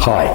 Hi,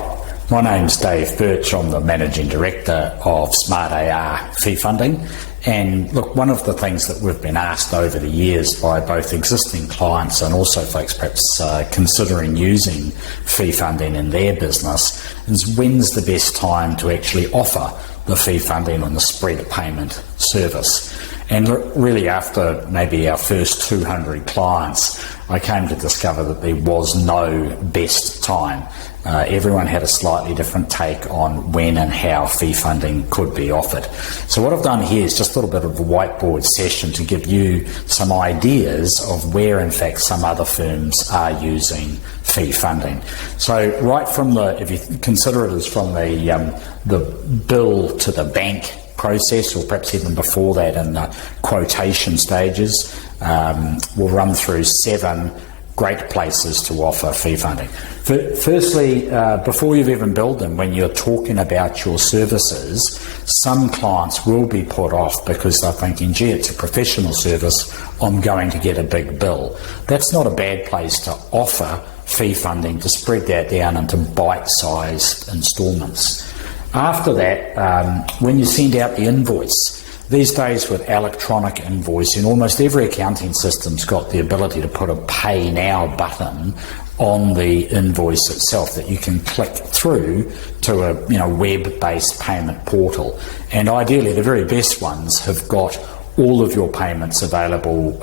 my name's Dave Birch. I'm the Managing Director of smartAR Fee Funding. And look, one of the things that we've been asked over the years by both existing clients and also folks perhaps considering using fee funding in their business is when's the best time to actually offer the fee funding on the spread payment service. And really after maybe our first 200 clients, I came to discover that there was no best time. Everyone had a slightly different take on when and how fee funding could be offered. So what I've done here is just a little bit of a whiteboard session to give you some ideas of where in fact some other firms are using fee funding. So right from if you consider it as from the bill to the bank process, or perhaps even before that in the quotation stages, we'll run through 7 great places to offer fee funding. Firstly, before you've even billed them, when you're talking about your services, some clients will be put off because they're thinking, gee, it's a professional service, I'm going to get a big bill. That's not a bad place to offer fee funding, to spread that down into bite-sized instalments. After that, when you send out the invoice, these days with electronic invoicing, almost every accounting system's got the ability to put a Pay Now button on the invoice itself that you can click through to a web-based payment portal. And ideally, the very best ones have got all of your payments available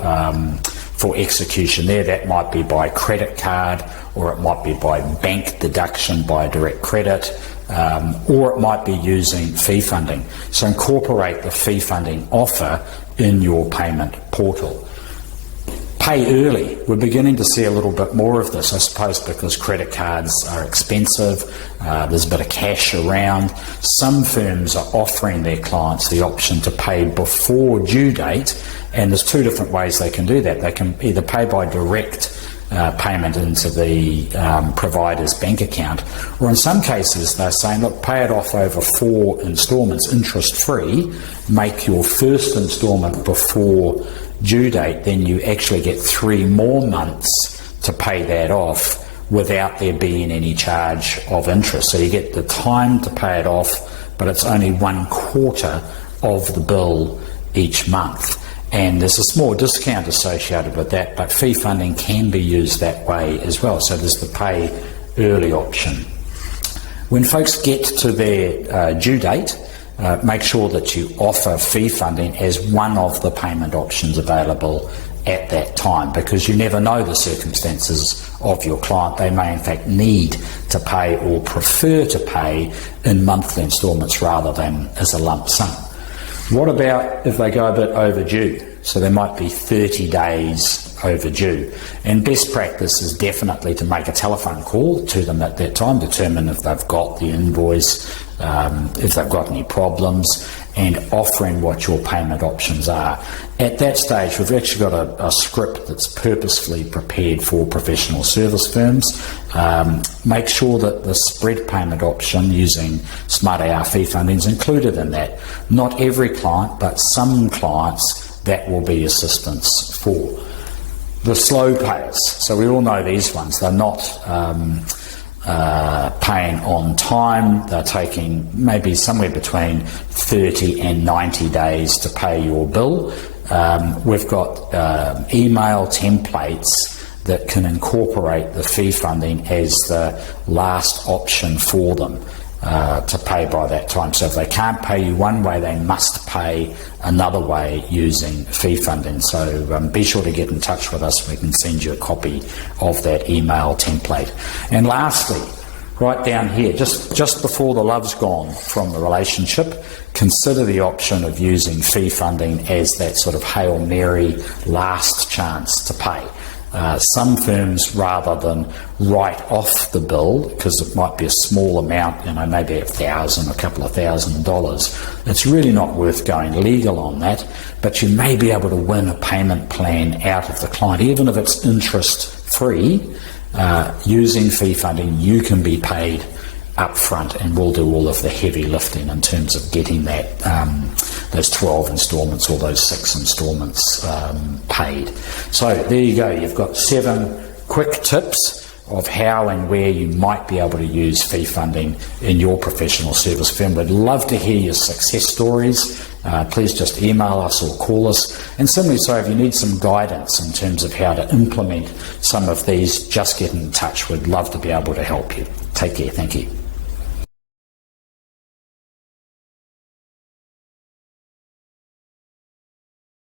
for execution there. That might be by credit card, or it might be by bank deduction by direct credit, or it might be using fee funding. So incorporate the fee funding offer in your payment portal. Pay early. We're beginning to see a little bit more of this, I suppose, because credit cards are expensive. There's a bit of cash around. Some firms are offering their clients the option to pay before due date, and there's 2 different ways they can do that. They can either pay by direct payment into the provider's bank account, or in some cases they're saying, look, pay it off over 4 instalments, interest-free, make your first instalment before due date, then you actually get 3 more months to pay that off without there being any charge of interest. So you get the time to pay it off, but it's only 1/4 of the bill each month. And there's a small discount associated with that, but fee funding can be used that way as well. So there's the pay early option. When folks get to their due date, make sure that you offer fee funding as one of the payment options available at that time, because you never know the circumstances of your client. They may in fact need to pay or prefer to pay in monthly instalments rather than as a lump sum. What about if they go a bit overdue? So they might be 30 days overdue. And best practice is definitely to make a telephone call to them at that time, determine if they've got the invoice, if they've got any problems, and offering what your payment options are. At that stage, we've actually got a script that's purposefully prepared for professional service firms. Make sure that the spread payment option using smartAR fee funding is included in that. Not every client, but some clients that will be assistance for. The slow payers, so we all know these ones, they're not paying on time. They're taking maybe somewhere between 30 and 90 days to pay your bill. We've got email templates that can incorporate the fee funding as the last option for them to pay by that time. So if they can't pay you one way, they must pay another way using fee funding. So be sure to get in touch with us. We can send you a copy of that email template. And lastly, right down here, just before the love's gone from the relationship, consider the option of using fee funding as that sort of Hail Mary last chance to pay. Some firms, rather than write off the bill, because it might be a small amount, maybe $1,000, a couple of $1,000, it's really not worth going legal on that, but you may be able to win a payment plan out of the client. Even if it's interest-free, using fee funding, you can be paid up front, and we'll do all of the heavy lifting in terms of getting that those 12 instalments or those 6 instalments paid. So there you go, you've got 7 quick tips of how and where you might be able to use fee funding in your professional service firm. We'd love to hear your success stories. Please just email us or call us. And similarly, so if you need some guidance in terms of how to implement some of these, just get in touch. We'd love to be able to help you. Take care. Thank you.